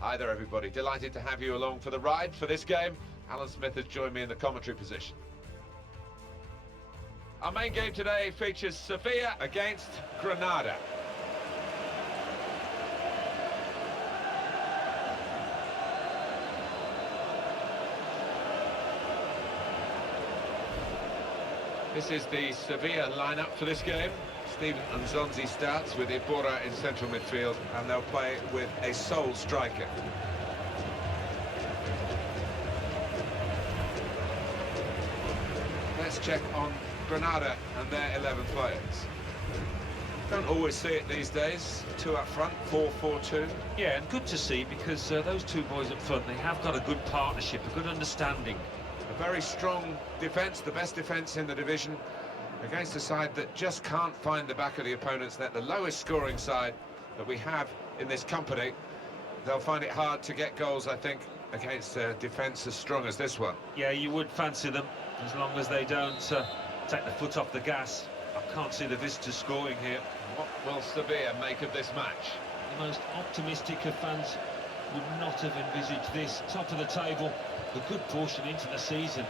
Hi there, everybody. Delighted to have you along for the ride for this game. Alan Smith has joined me in the commentary position. Our main game today features Sevilla against Granada. This is the Sevilla lineup for this game. Steven Nzonzi starts with Iborra in central midfield, and they'll play with a sole striker. Let's check on Granada and their 11 players. Don't always see it these days. Two up front, 4-4-2. Yeah, and good to see because those two boys up front, they have got a good partnership, a good understanding. A very strong defence, the best defence in the division, against a side that just can't find the back of the opponent's net, the lowest scoring side that we have in this company. They'll find it hard to get goals, I think, against a defence as strong as this one. Yeah, you would fancy them, as long as they don't take the foot off the gas. I can't see the visitors scoring here. What will Sevilla make of this match? The most optimistic of fans would not have envisaged this. Top of the table, a good portion into the season.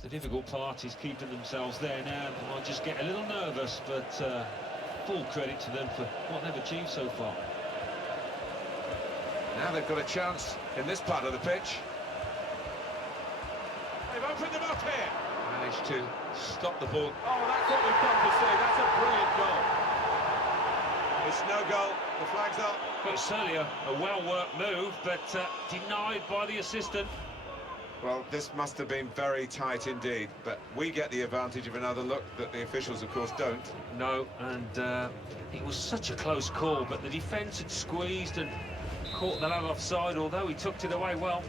The difficult part is keeping themselves there now. They might just get a little nervous, but full credit to them for what they've achieved so far. Now they've got a chance in this part of the pitch. They've opened them up here. Managed to stop the ball. Oh, that's what we've come to see. That's a brilliant goal. It's no goal. The flag's up. But it's certainly a well-worked move, but denied by the assistant. Well, this must have been very tight indeed, but we get the advantage of another look that the officials, of course, don't. No, and it was such a close call, but the defence had squeezed and caught the lad offside, although he tucked it away well.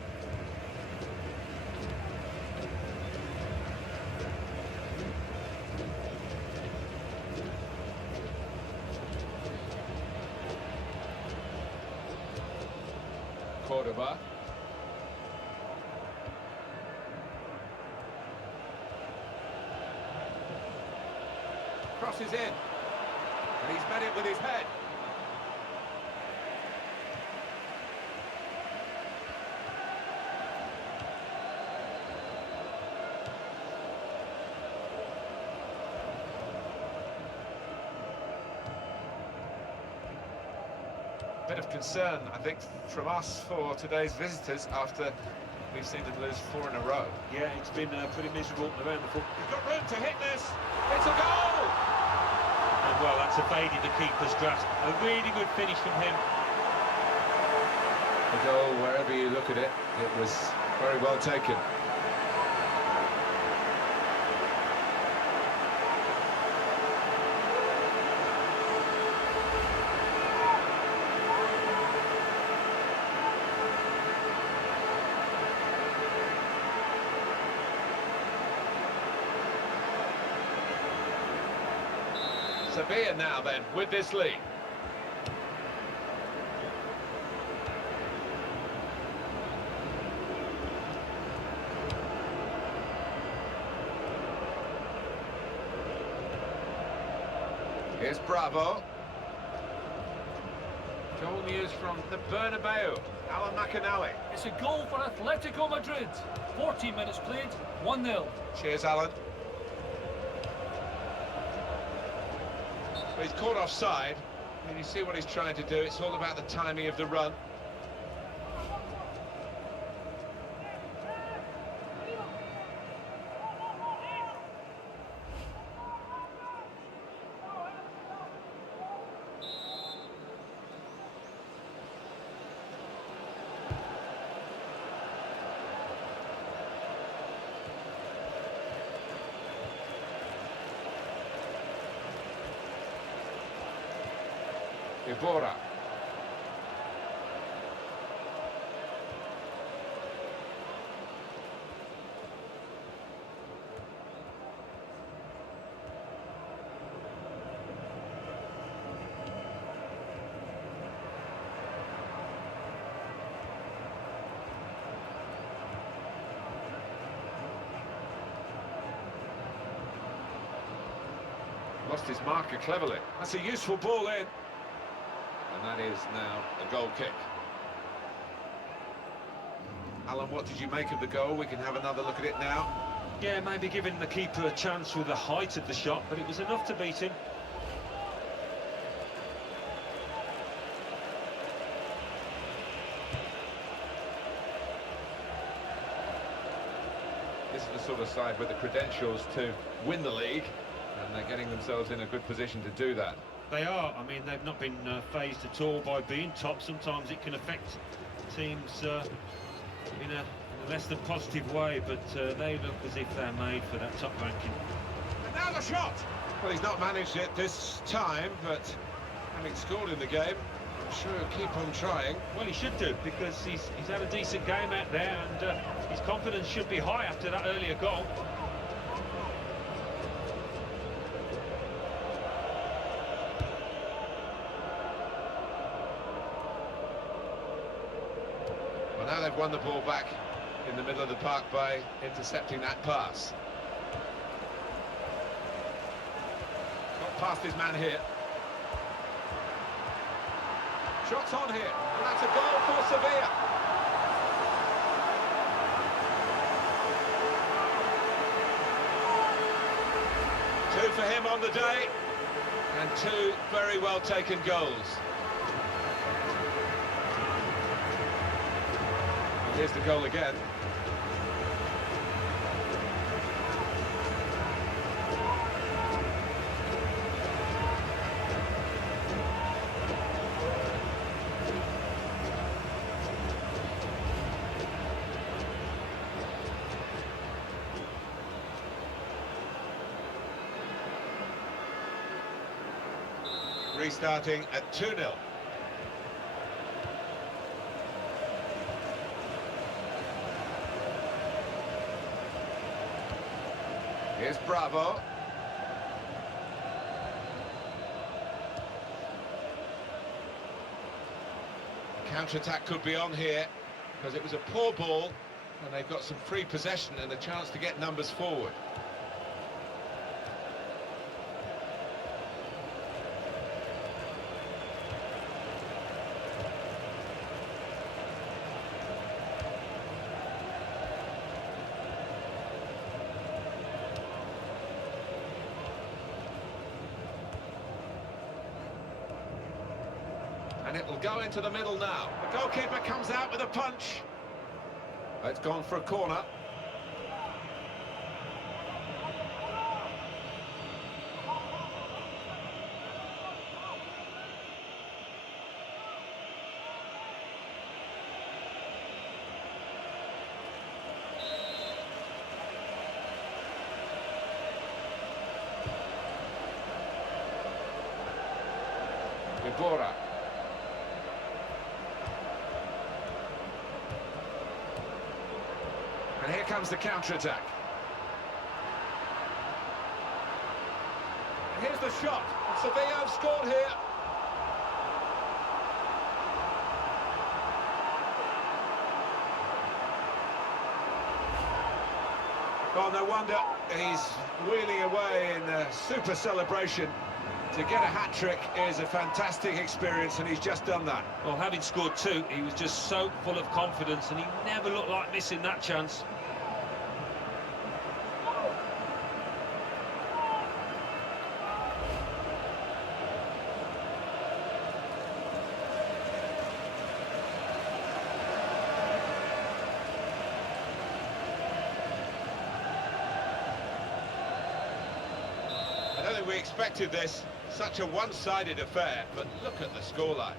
Cordoba. Crosses in, and he's met it with his head. Bit of concern, I think, from us for today's visitors after we've seen them lose 4 in a row. Yeah, it's been pretty miserable around the foot. He's got room to hit this. It's a goal! And well, that's evaded the keeper's grasp. A really good finish from him. The goal, wherever you look at it, it was very well taken. Sevilla now then, with this lead. Here's Bravo. Goal Joining me is from the Bernabeu, Alan McAnally. It's a goal for Atletico Madrid. 14 minutes played, 1-0. Cheers, Alan. Well, he's caught offside, and you see what he's trying to do. It's all about the timing of the run. Ibora. Lost his marker cleverly. That's a useful ball in. And that is now a goal kick. Alan, what did you make of the goal? We can have another look at it now. Yeah, maybe giving the keeper a chance with the height of the shot, but it was enough to beat him. This is the sort of side with the credentials to win the league, and they're getting themselves in a good position to do that. They are. I mean, they've not been phased at all by being top. Sometimes it can affect teams in a less than positive way, but they look as if they're made for that top ranking. And now the shot! Well, he's not managed it this time, but having scored in the game, I'm sure he'll keep on trying. Well, he should do, because he's had a decent game out there, and his confidence should be high after that earlier goal. Now they've won the ball back in the middle of the park by intercepting that pass. Got past his man here. Shots on here, and that's a goal for Sevilla. Two for him on the day, and two very well taken goals. Here's the goal again. Restarting at 2-0. Here's Bravo. Counter-attack could be on here, because it was a poor ball, and they've got some free possession and a chance to get numbers forward. And it will go into the middle now. The goalkeeper comes out with a punch. It's gone for a corner. Ibora. And here comes the counter-attack. And here's the shot. And Sevilla have scored here. Well, no wonder he's wheeling away in a super celebration. To get a hat-trick is a fantastic experience, and he's just done that. Well, having scored 2, he was just so full of confidence, and he never looked like missing that chance. I don't think we expected this. Such a one-sided affair, but look at the scoreline.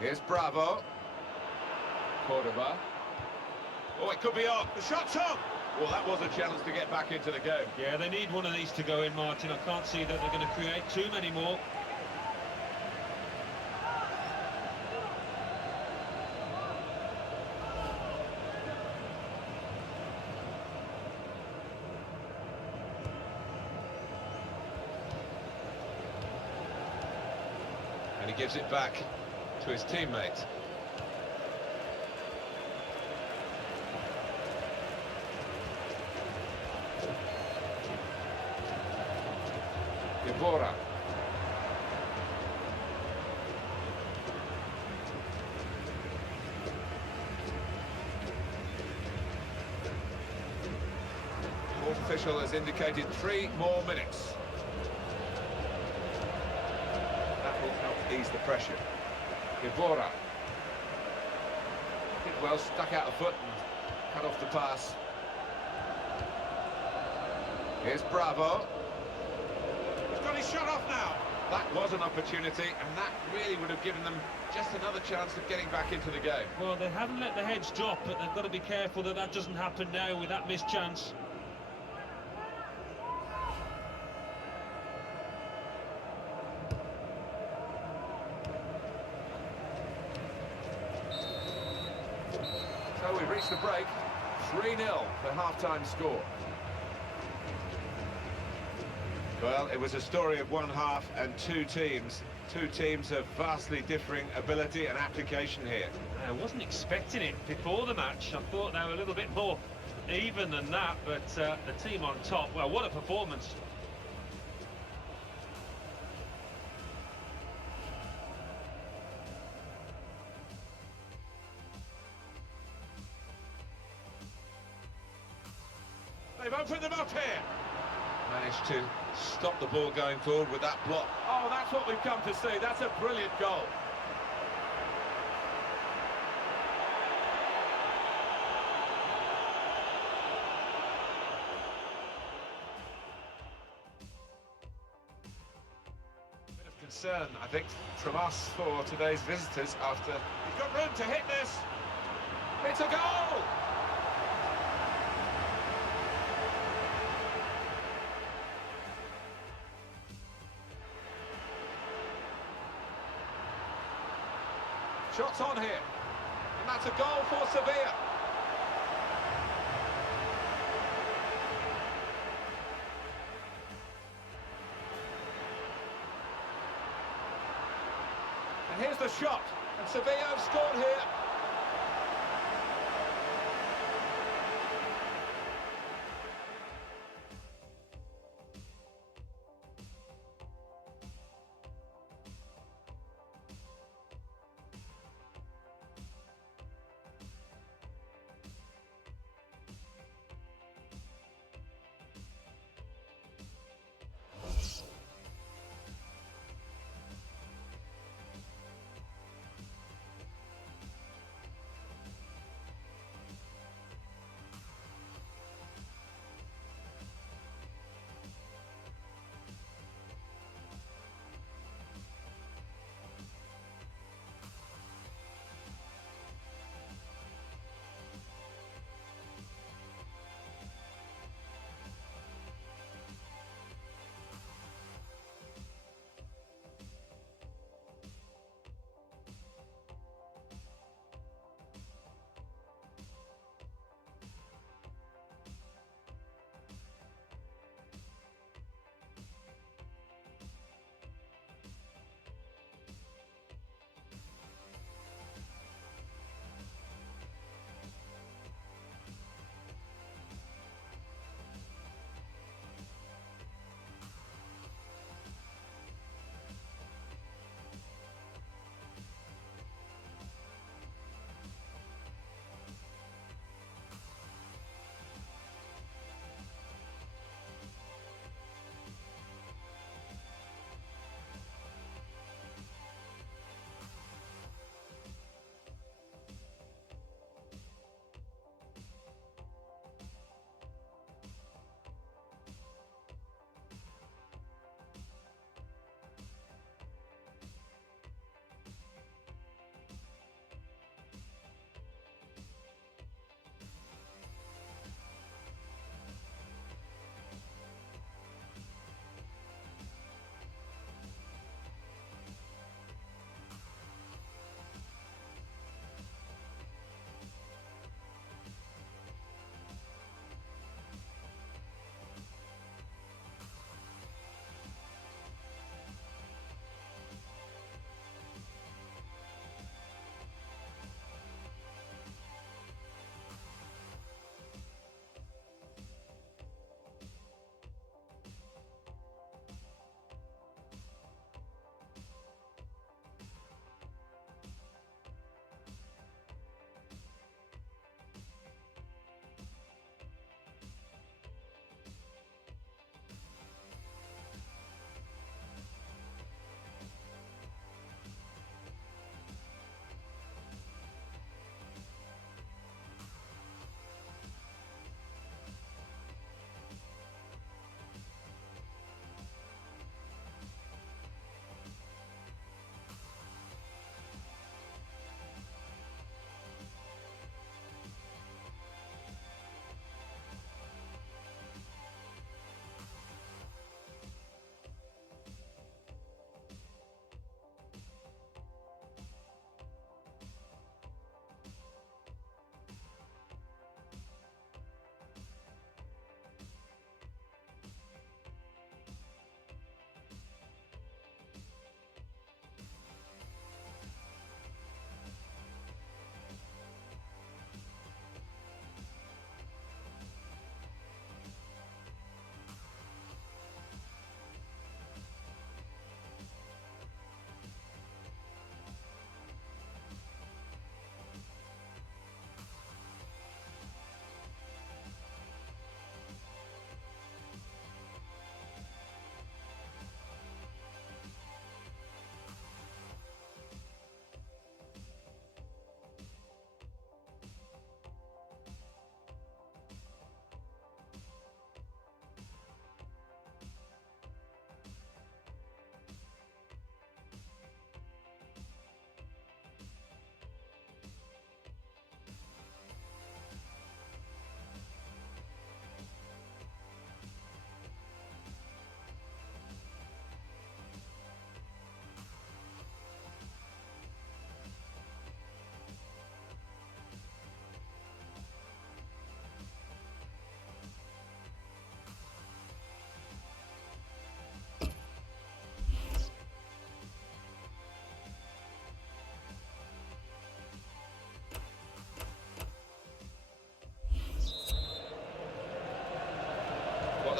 Here's Bravo. Cordoba. Oh, it could be on. The shot's on. Well, that was a challenge to get back into the game. Yeah, they need one of these to go in, Martin. I can't see that they're going to create too many more. And he gives it back to his teammate. Yvora. Fourth official has indicated 3 more minutes. That will help ease the pressure. Yvora. Did well, stuck out a foot and cut off the pass. Here's Bravo. He's got his shot off now. That was an opportunity, and that really would have given them just another chance of getting back into the game. Well, they haven't let the heads drop, but they've got to be careful that that doesn't happen now with that missed chance. So we've reached the break. 3-0, the half-time score. Well, it was a story of one half and 2 teams. 2 teams of vastly differing ability and application here. I wasn't expecting it before the match. I thought they were a little bit more even than that, but the team on top, well, what a performance. They've opened them up here. Managed to stop the ball going forward with that block. Oh, that's what we've come to see. That's a brilliant goal. Bit of concern, I think, from us for today's visitors after... He's got room to hit this. It's a goal! Shots on here, and that's a goal for Sevilla. And here's the shot, and Sevilla have scored here.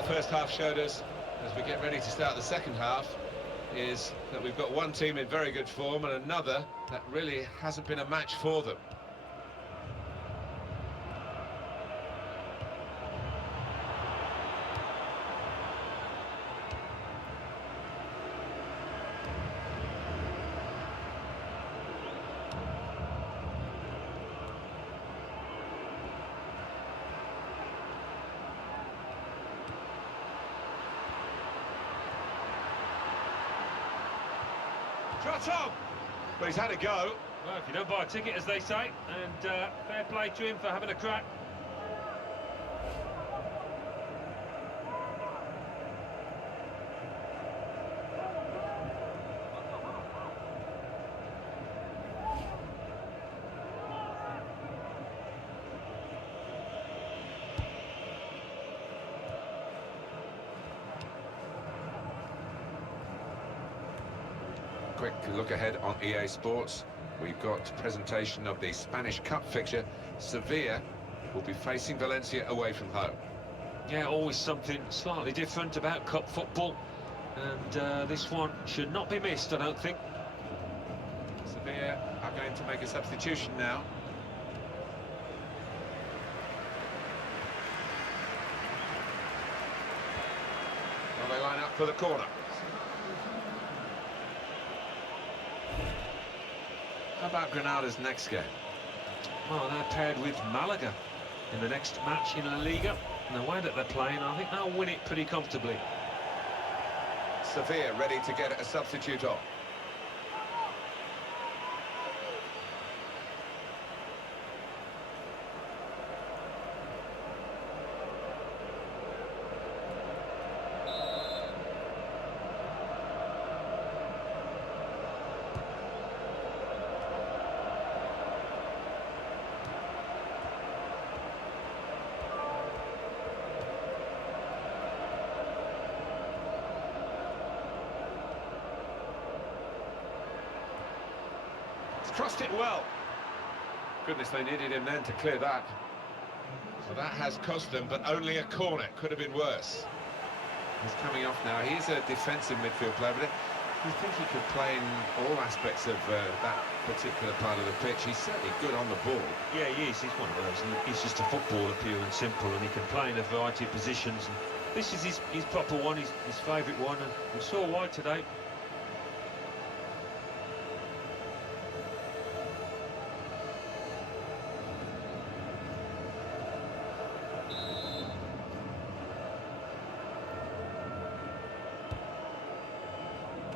first half showed us, as we get ready to start the second half, is that we've got one team in very good form and another that really hasn't been a match for them. Trot on! But he's had a go. Well, if you don't buy a ticket, as they say, and fair play to him for having a crack. Quick look ahead on EA Sports. We've got presentation of the Spanish Cup fixture. Sevilla will be facing Valencia away from home. Yeah, always something slightly different about cup football, and this one should not be missed, I don't think. Sevilla are going to make a substitution now. Well, they line up for the corner. How about Granada's next game? Well, they're paired with Malaga in the next match in La Liga, and the way that they're playing, I think they'll win it pretty comfortably. Sevilla ready to get a substitute on. Crossed it well. Goodness, they needed him then to clear that. So that has cost them, but only a corner. Could have been worse. He's coming off now. He's a defensive midfield player, but you think he could play in all aspects of that particular part of the pitch. He's certainly good on the ball. Yeah, he is. He's one of those. And he's just a footballer, pure and simple, and he can play in a variety of positions. And this is his proper one, his favourite one, and we saw why today.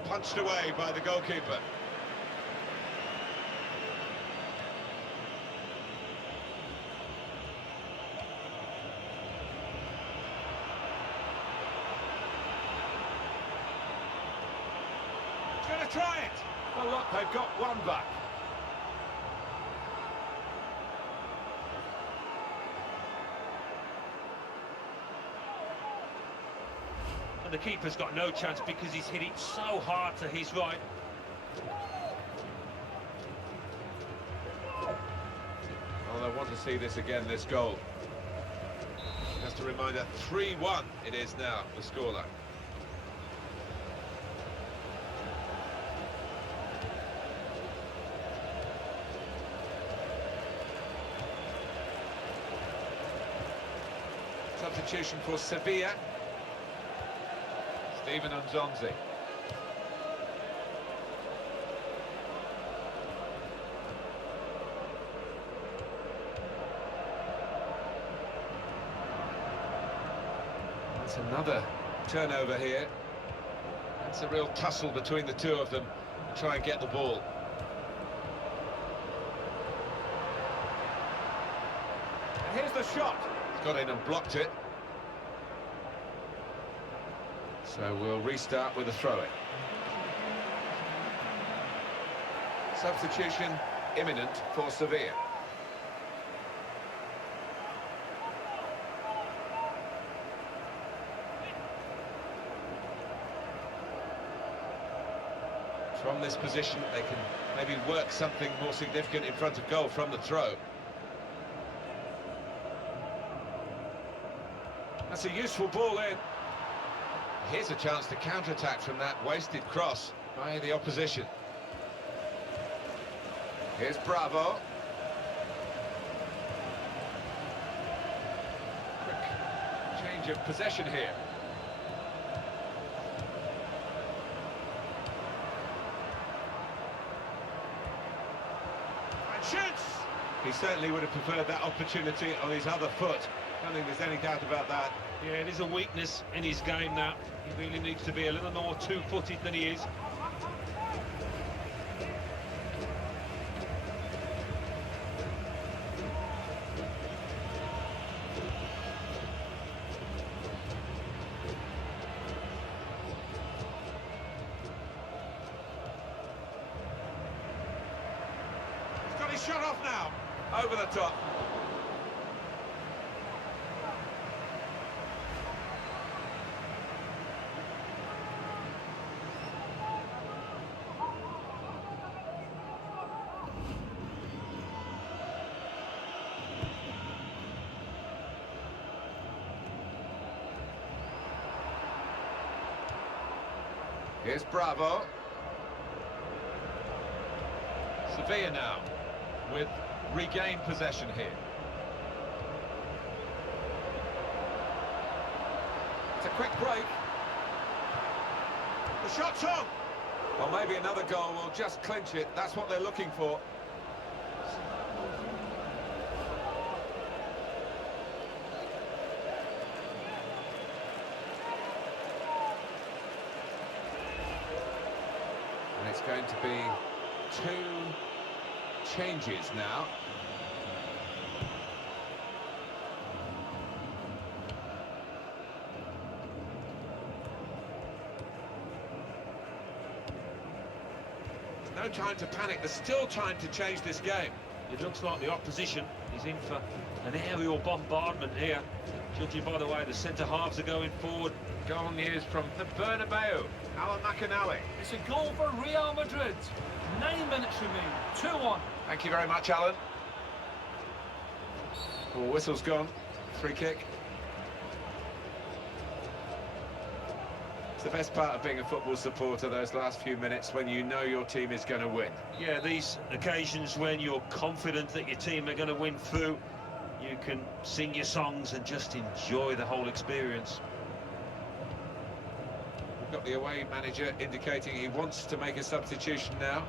Punched away by the goalkeeper. He's going to try it. Well, look, they've got one back. And the keeper's got no chance because he's hit it so hard to his right. Well, I want to see this again, this goal. Just a reminder, 3-1 it is now, the scoreline. Substitution for Sevilla. Steven Nzonzi. That's another turnover here. That's a real tussle between the two of them to try and get the ball. And here's the shot. He's got in and blocked it. So we'll restart with a throw-in. Substitution imminent for Sevilla. From this position, they can maybe work something more significant in front of goal from the throw. That's a useful ball in. Here's a chance to counter-attack from that wasted cross by the opposition. Here's Bravo. Quick change of possession here. And shoots! He certainly would have preferred that opportunity on his other foot. I don't think there's any doubt about that. Yeah, it is a weakness in his game now. He really needs to be a little more two-footed than he is. He's got his shot off now. Over the top. Here's Bravo. Sevilla now with regained possession here. It's a quick break. The shot's on. Well, maybe another goal will just clinch it. That's what they're looking for. And it's going to be 2 changes now. There's no time to panic. There's still time to change this game. It looks like the opposition is in for an aerial bombardment here, judging by the way the centre-halves are going forward. Goal news from the Bernabeu, Alan McAnally. It's a goal for Real Madrid. 9 minutes remain. 2-1. Thank you very much, Alan. Oh, whistle's gone. Free kick. It's the best part of being a football supporter, those last few minutes when you know your team is going to win. Yeah, these occasions when you're confident that your team are going to win through, you can sing your songs and just enjoy the whole experience. We've got the away manager indicating he wants to make a substitution now.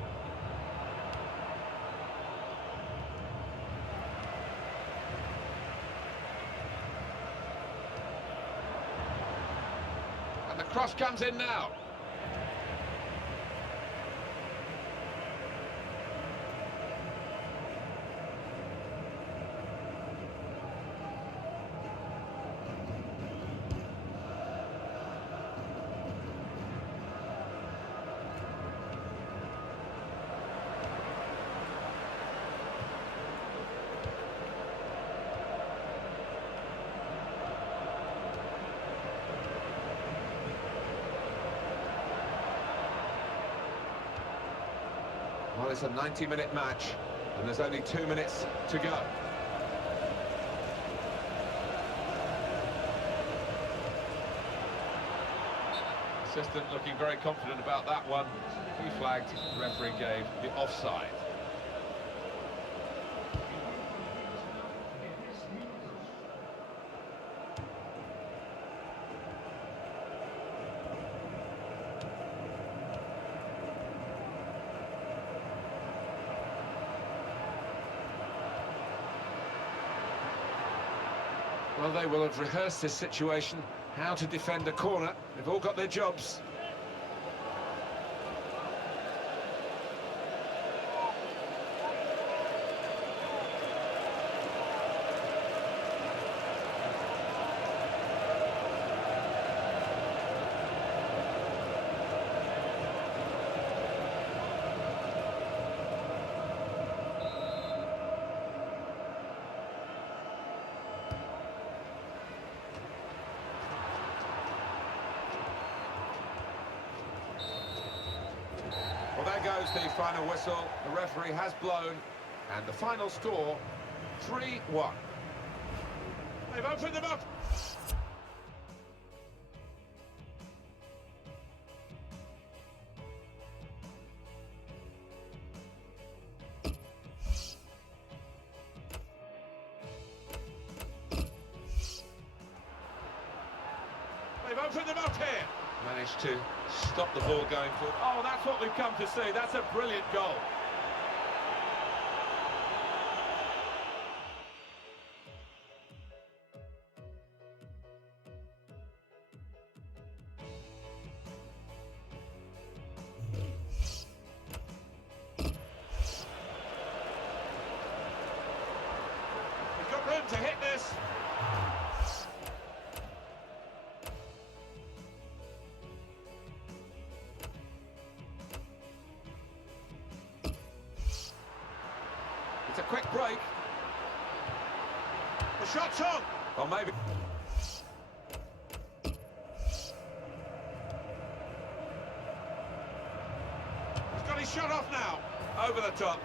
And the cross comes in now. Well, it's a 90-minute match, and there's only 2 minutes to go. Assistant looking very confident about that one. He flagged, the referee gave the offside. Well, they will have rehearsed this situation, how to defend a corner. They've all got their jobs. Well, there goes the final whistle. The referee has blown, and the final score, 3-1. They've opened them up. opened them up here. Managed to stop the ball going forward. Oh, that's what we've come to see. That's a brilliant goal. He's got room to hit this. It's a quick break. The shot's on. Well, maybe. He's got his shot off now. Over the top.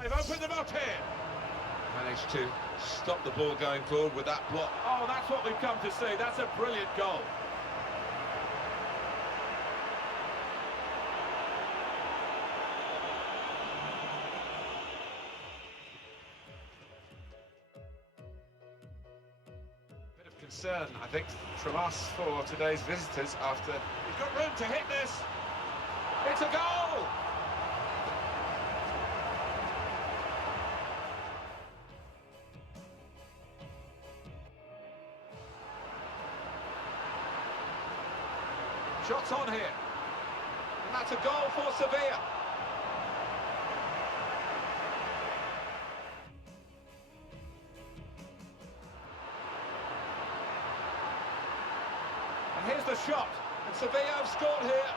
They've opened them up here. Managed to stop the ball going forward with that block. Oh, that's what we've come to see. That's a brilliant goal. Bit of concern, I think, from us for today's visitors after... He's got room to hit this. It's a goal! Shots on here. And that's a goal for Sevilla. And here's the shot. And Sevilla have scored here.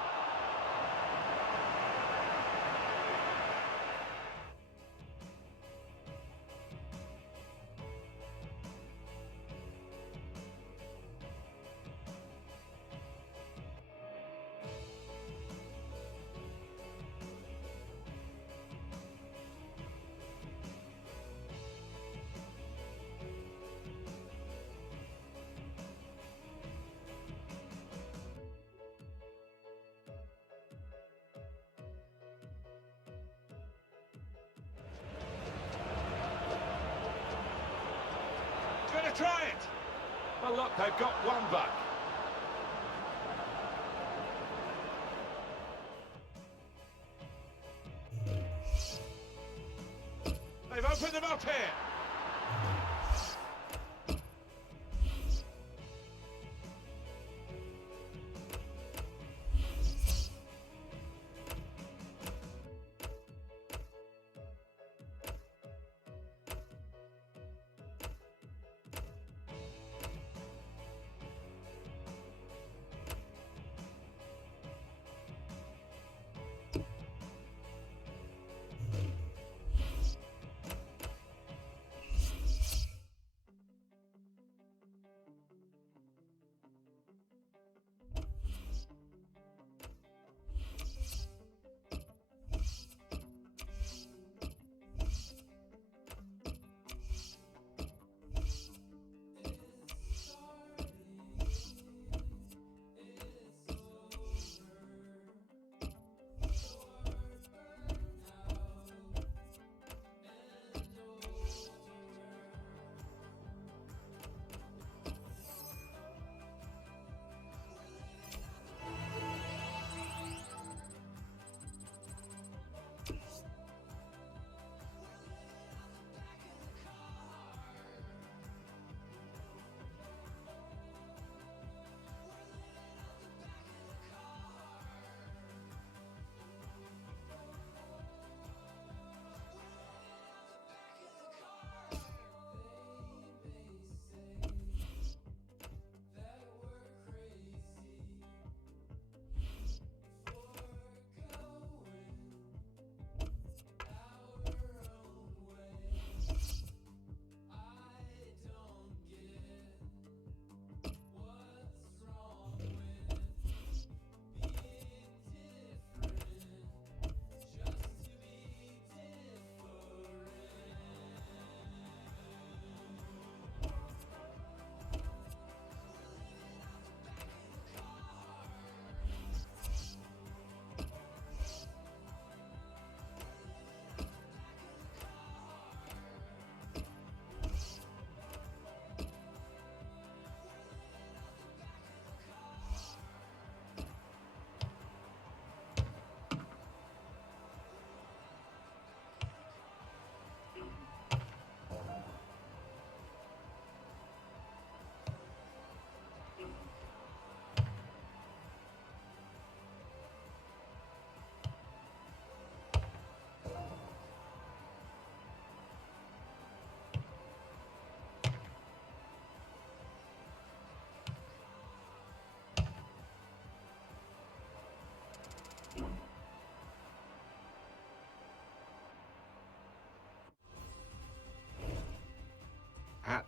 Going to try it. Well, look, they've got one back. They've opened them up here.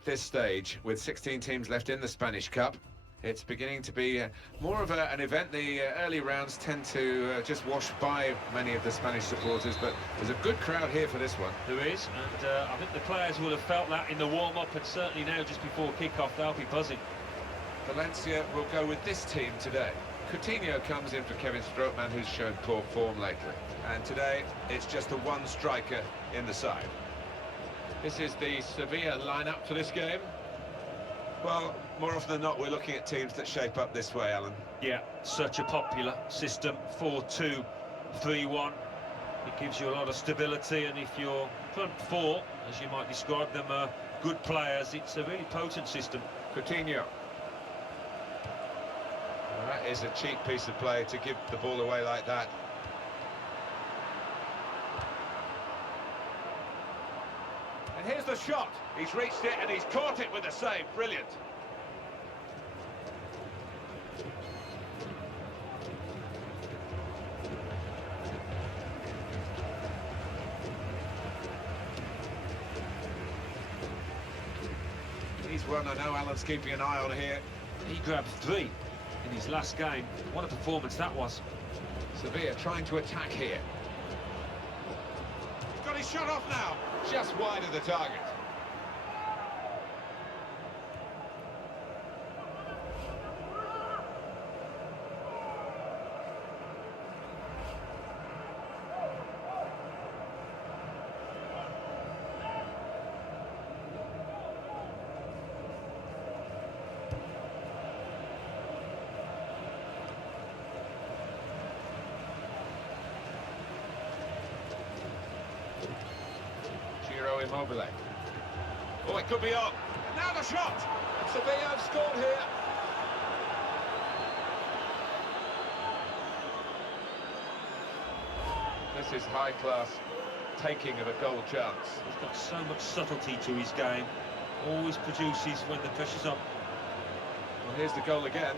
at this stage, with 16 teams left in the Spanish Cup, it's beginning to be more of an event. The early rounds tend to just wash by many of the Spanish supporters, but there's a good crowd here for this one. There is, and I think the players will have felt that in the warm-up, and certainly now just before kick-off they'll be buzzing. Valencia will go with this team today. Coutinho comes in for Kevin Strootman, who's shown poor form lately. And today, it's just the one striker in the side. This is the Sevilla lineup for this game. Well, more often than not, we're looking at teams that shape up this way, Alan. Yeah, such a popular system, 4-2-3-1. It gives you a lot of stability, and if your front four, as you might describe them, are good players, it's a really potent system. Coutinho. Well, that is a cheap piece of play to give the ball away like that. And here's the shot. He's reached it and he's caught it with a save. Brilliant. He's one I know Alan's keeping an eye on here. He grabbed 3 in his last game. What a performance that was. Sevilla trying to attack here. He's got his shot off now. Just wide of the target. Immobile. Oh, it could be on. And now the shot. And Sevilla have scored here. This is high-class taking of a goal chance. He's got so much subtlety to his game. Always produces when the pressure's on. Well, here's the goal again.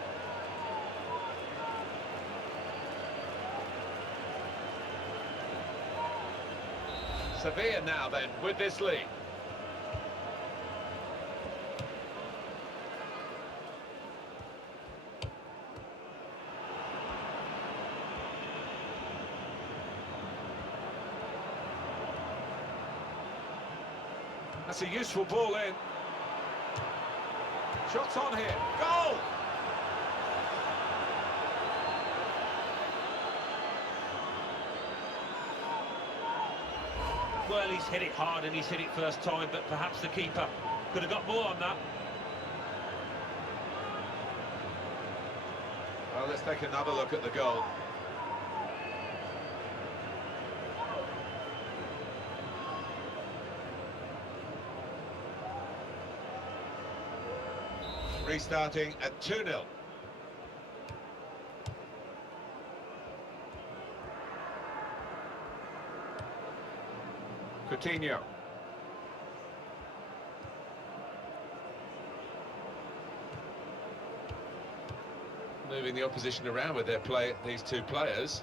Sevilla now then with this lead. That's a useful ball in. Shots on here. Goal! Well, he's hit it hard and he's hit it first time, but perhaps the keeper could have got more on that. Well, let's take another look at the goal. Restarting at 2-0. Coutinho. Moving the opposition around with their play, these two players.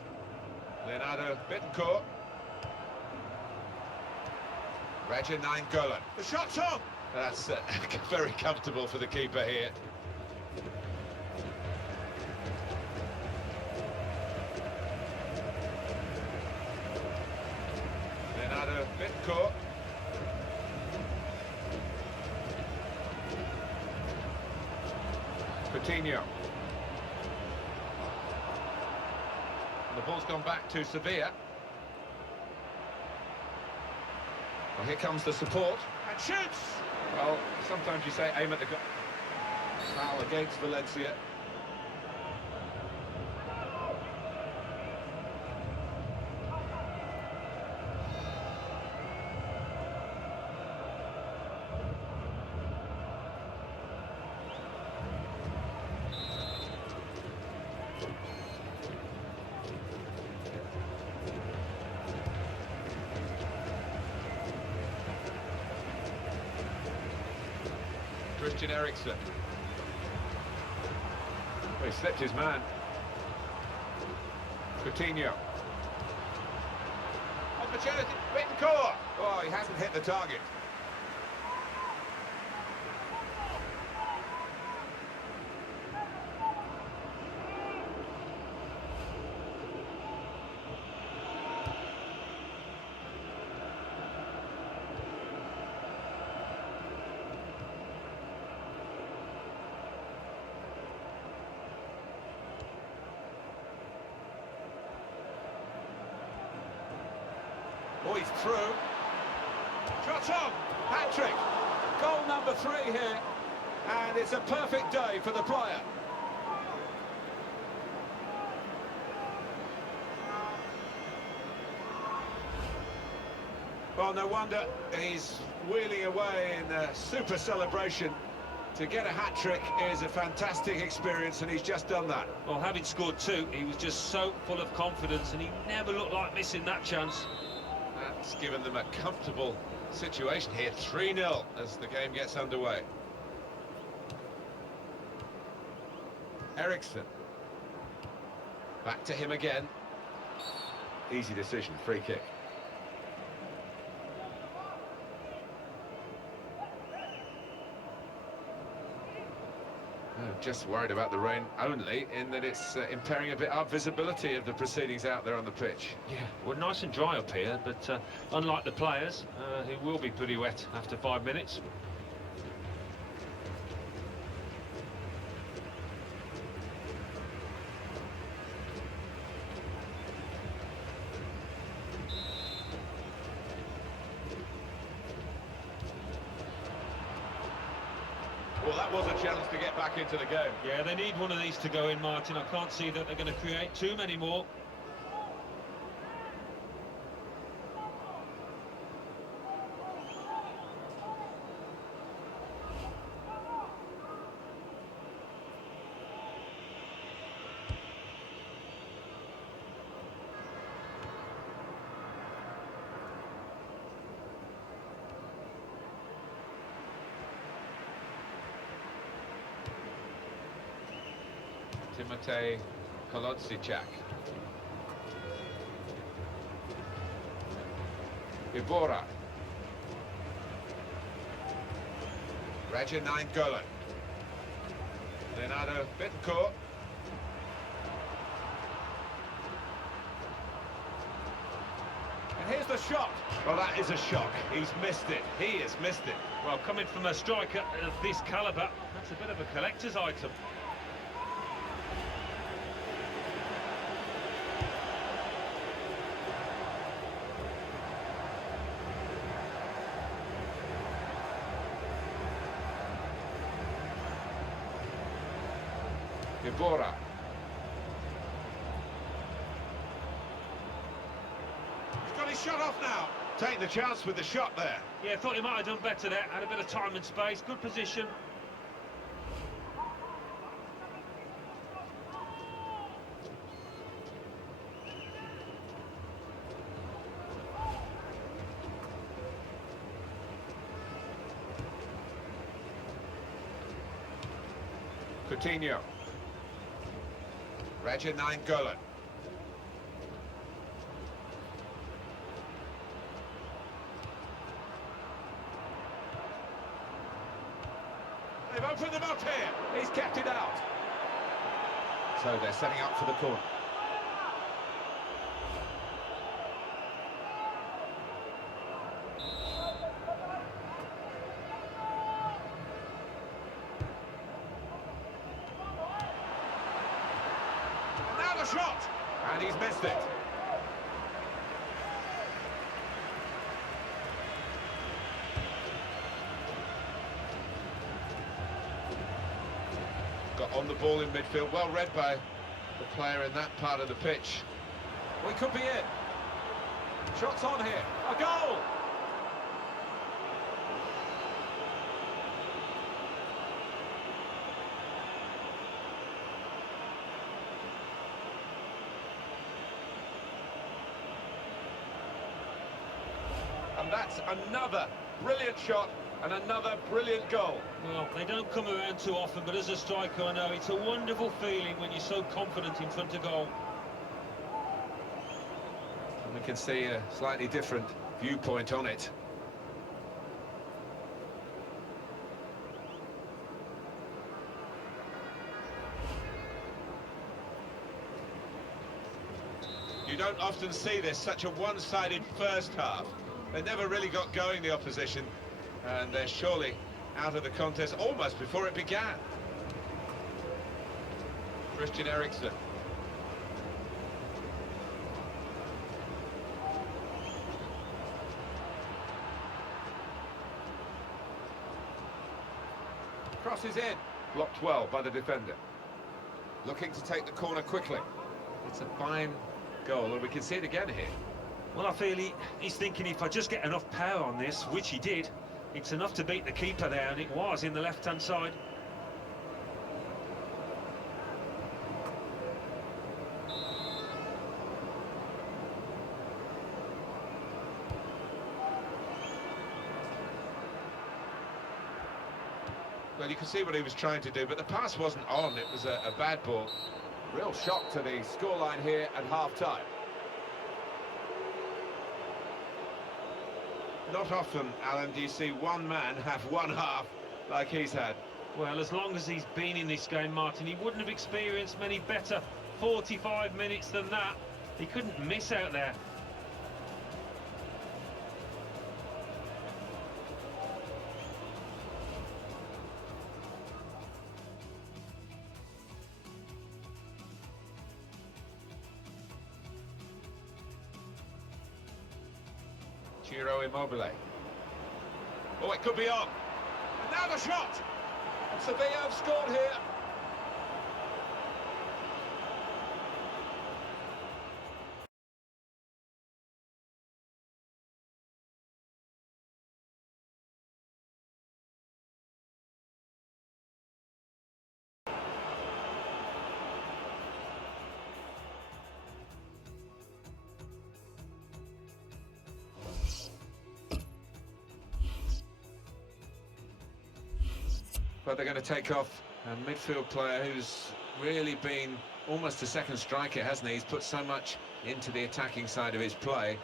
Leonardo Bittencourt. Raja Nainggolan. The shot's on. That's very comfortable for the keeper here. Leonardo Bittencourt. Coutinho. And the ball's gone back to Sevilla. Well, here comes the support. And shoots. Well, sometimes you say aim at the goal. Foul against Valencia. Christian Eriksen. Oh, he slipped his man. Coutinho. Opportunity. Bittencourt. Oh, he hasn't hit the target. Oh, he's through. Shot on! Hat-trick! Goal number 3 here. And it's a perfect day for the player. Well, no wonder he's wheeling away in a super celebration. To get a hat-trick is a fantastic experience, and he's just done that. Well, having scored 2, he was just so full of confidence, and he never looked like missing that chance. That's given them a comfortable situation here. 3-0 as the game gets underway. Eriksson. Back to him again. Easy decision, free kick. Just worried about the rain only, in that it's impairing a bit our visibility of the proceedings out there on the pitch. Yeah, we're nice and dry up here, but unlike the players, who will be pretty wet after 5 minutes. Well, that was a chance to get back into the game. Yeah, they need one of these to go in, Martin. I can't see that they're going to create too many more. Timotej Kolodziejczak. Ibora. Raja Nainggolan. Leonardo Bittencourt. And here's the shot. Well, that is a shock. He's missed it. He has missed it. Well, coming from a striker of this calibre, that's a bit of a collector's item. Ibora. He's got his shot off now. Taking the chance with the shot there. Yeah, thought he might have done better there. Had a bit of time and space, good position. Coutinho. Raja Nainggolan. They've opened them up here. He's kept it out. So they're setting up for the corner. Now the shot. And he's missed it. Got on the ball in midfield, well read by the player in that part of the pitch. We could be in. Shots on here. A goal. And that's another brilliant shot and another brilliant goal. Well, they don't come around too often, but as a striker, I know it's a wonderful feeling when you're so confident in front of goal. And we can see a slightly different viewpoint on it. You don't often see this, such a one-sided first half. They never really got going, the opposition, and they're surely out of the contest almost before it began. Christian Eriksen. crosses in. Blocked well by the defender. Looking to take the corner quickly. It's a fine goal, and we can see it again here. Well, I feel he's thinking if I just get enough power on this, which he did, it's enough to beat the keeper there, and it was in the left-hand side. Well, you can see what he was trying to do, but the pass wasn't on. It was a bad ball. Real shock to the scoreline here at half-time. Not often, Alan, do you see one man have one half like he's had. Well, as long as he's been in this game, Martin, he wouldn't have experienced many better 45 minutes than that. He couldn't miss out there. Ciro Immobile. Oh, it could be on. And now the shot! And Sevilla have scored here. But they're going to take off a midfield player who's really been almost a second striker, hasn't he? He's put so much into the attacking side of his play,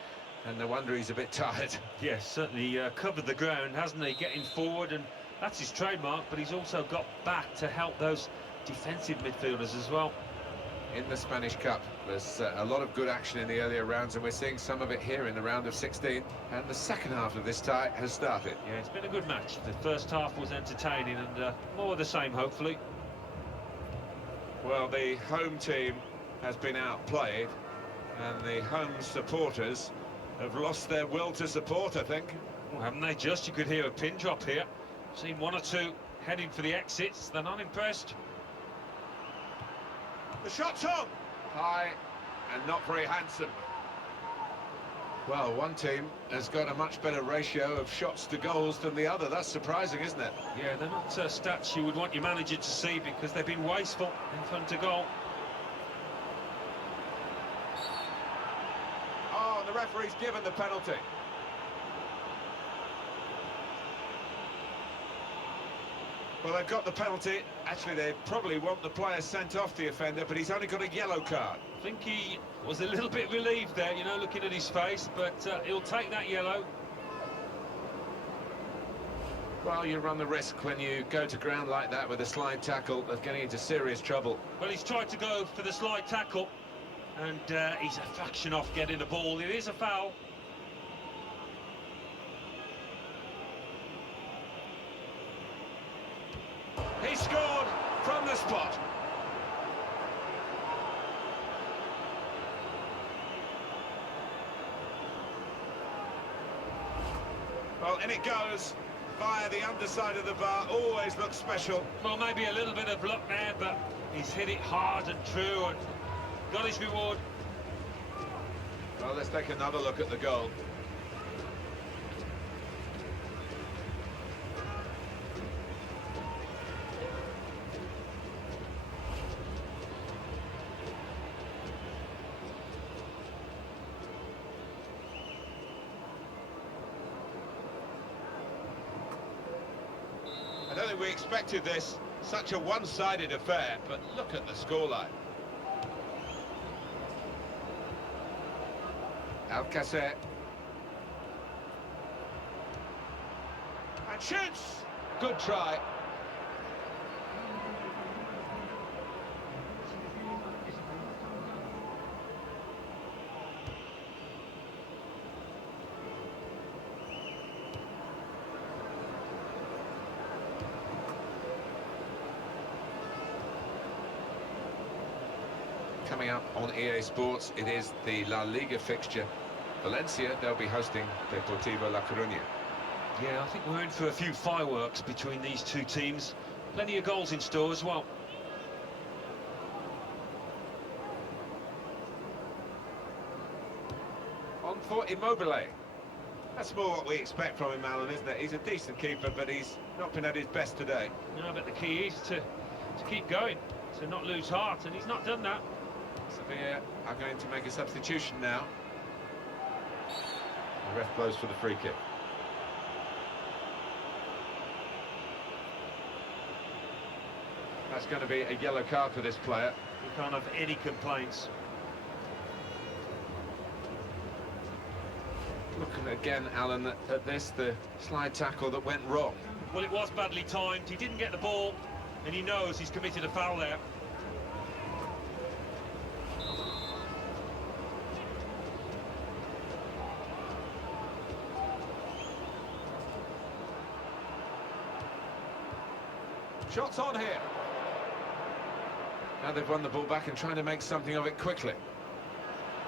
and no wonder he's a bit tired. Yes, certainly covered the ground, hasn't he? Getting forward, and that's his trademark, but he's also got back to help those defensive midfielders as well. In the Spanish Cup, there's a lot of good action in the earlier rounds, and we're seeing some of it here in the round of 16, and the second half of this tie has started. Yeah, it's been a good match. The first half was entertaining, and more of the same, hopefully. Well, the home team has been outplayed, and the home supporters have lost their will to support, I think. Well, haven't they just? You could hear a pin drop here. Seen one or two heading for the exits. They're not impressed. The shot's on! High and not very handsome. Well, one team has got a much better ratio of shots to goals than the other. That's surprising, isn't it? Yeah, they're not stats you would want your manager to see, because they've been wasteful in front of goal. Oh, and the referee's given the penalty. Well, they've got the penalty. Actually, they probably want the player sent off, the offender, but he's only got a yellow card. I think he was a little bit relieved there, you know, looking at his face, but he'll take that yellow. Well, you run the risk when you go to ground like that with a slide tackle of getting into serious trouble. Well, he's tried to go for the slide tackle, and he's a fraction off getting the ball. It is a foul. He scored from the spot. Well, in it goes via the underside of the bar. Always looks special. Well, maybe a little bit of luck there, but he's hit it hard and true and got his reward. Well, let's take another look at the goal. I don't think we expected this, such a one-sided affair, but look at the scoreline. Alcacer. And shoots! Good try. Coming up on EA Sports, it is the La Liga fixture. Valencia, they'll be hosting Deportivo La Coruña. Yeah, I think we're in for a few fireworks between these two teams. plenty of goals in store as well. On for Immobile. That's more what we expect from him, Alan, isn't it? He's a decent keeper, but he's not been at his best today. No, but the key is to keep going, to not lose heart, and he's not done that. Sevilla are going to make a substitution now. The ref blows for the free kick. That's going to be a yellow card for this player. You can't have any complaints. Looking again, Alan, at this, the slide tackle that went wrong. Well, it was badly timed. He didn't get the ball, and he knows he's committed a foul there. Shots on here. Now they've won the ball back and trying to make something of it quickly.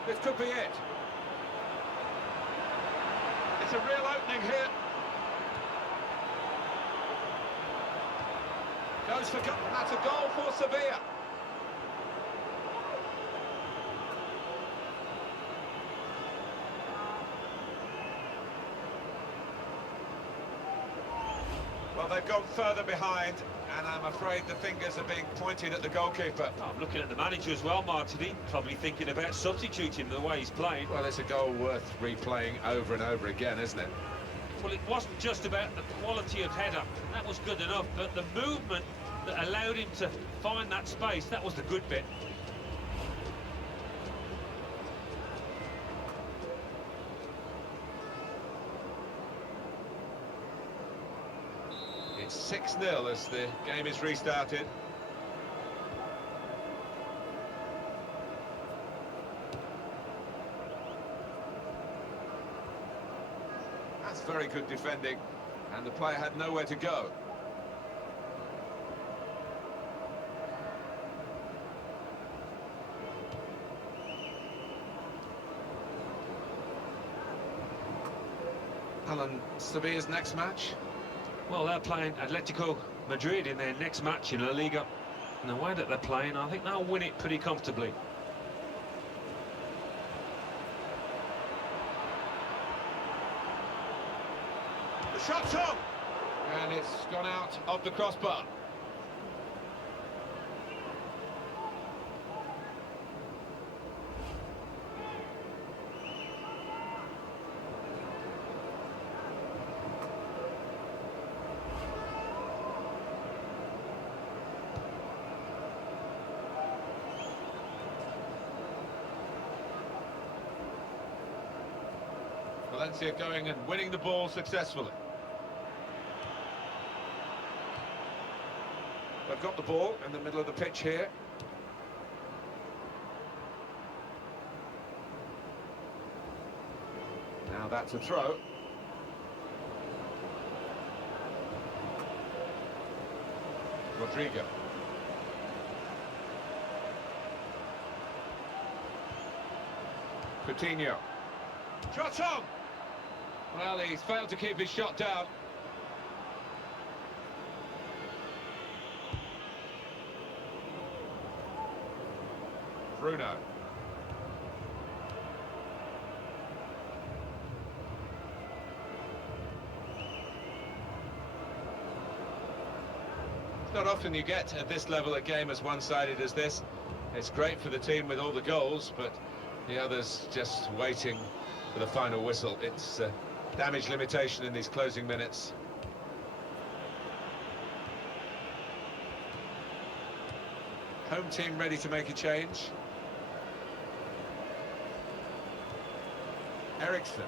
This could be it. It's a real opening here. Goes for... That's a goal for Sevilla. Well, they've gone further behind, and I'm afraid the fingers are being pointed at the goalkeeper. Oh, I'm looking at the manager as well, Martin. Probably thinking about substituting the way he's playing. Well, it's a goal worth replaying over and over again, isn't it? Well, it wasn't just about the quality of header. That was good enough, but the movement that allowed him to find that space, that was the good bit. It's 6-0 as the game is restarted. That's very good defending, and the player had nowhere to go. Alan, Sevilla's next match? Well, they're playing Atletico Madrid in their next match in La Liga. And the way that they're playing, I think they'll win it pretty comfortably. The shot's on! And it's gone out of the crossbar. Valencia going and winning the ball successfully. They've got the ball in the middle of the pitch here. Now that's a throw. Rodrigo. Coutinho. Shot on! Well, he's failed to keep his shot down. Bruno. It's not often you get at this level a game as one-sided as this. It's great for the team with all the goals, but the others just waiting for the final whistle. It's damage limitation in these closing minutes. Home team ready to make a change. Eriksson.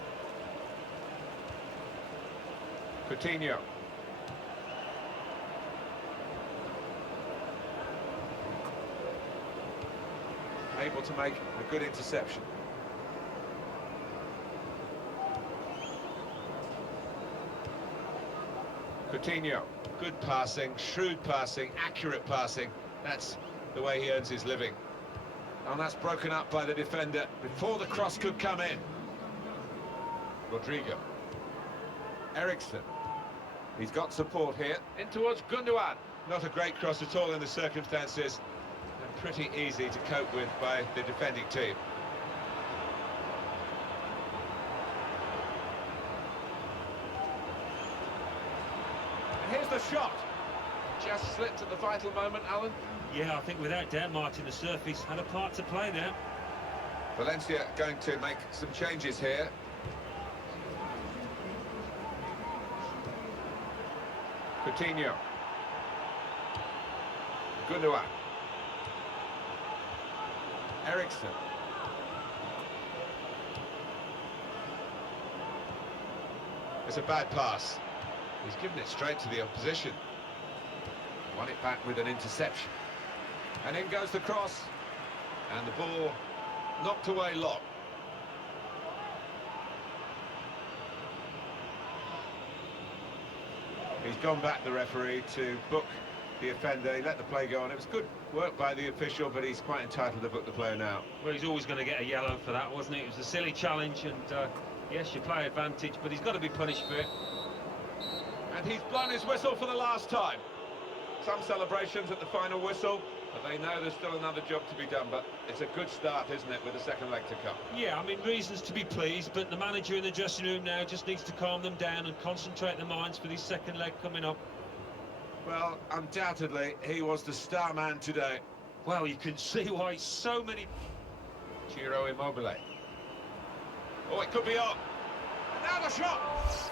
Coutinho. Able to make a good interception. Coutinho, good passing, shrewd passing, accurate passing. That's the way he earns his living. And that's broken up by the defender before the cross could come in. Rodrigo. Eriksson. He's got support here. In towards Gundogan. Not a great cross at all in the circumstances, and pretty easy to cope with by the defending team. And here's the shot. Just slipped at the vital moment, Alan. Yeah, I think without doubt, Martin, the surface had a part to play there. Valencia going to make some changes here. Coutinho. Gundogan. Eriksson. It's a bad pass. He's given it straight to the opposition. Won it back with an interception. And in goes the cross. And the ball knocked away long. He's gone back, the referee, to book the offender. He let the play go on. It was good work by the official, but he's quite entitled to book the player now. Well, he's always going to get a yellow for that, wasn't it? It was a silly challenge, and yes, you play advantage, but he's got to be punished for it. And he's blown his whistle for the last time. Some celebrations at the final whistle, but they know there's still another job to be done. But it's a good start, isn't it, with the second leg to come? Yeah, I mean, reasons to be pleased, but the manager in the dressing room now just needs to calm them down and concentrate their minds for this second leg coming up. Well, undoubtedly, he was the star man today. Well, you can see why so many... Ciro Immobile. Oh, it could be on. And now the shot!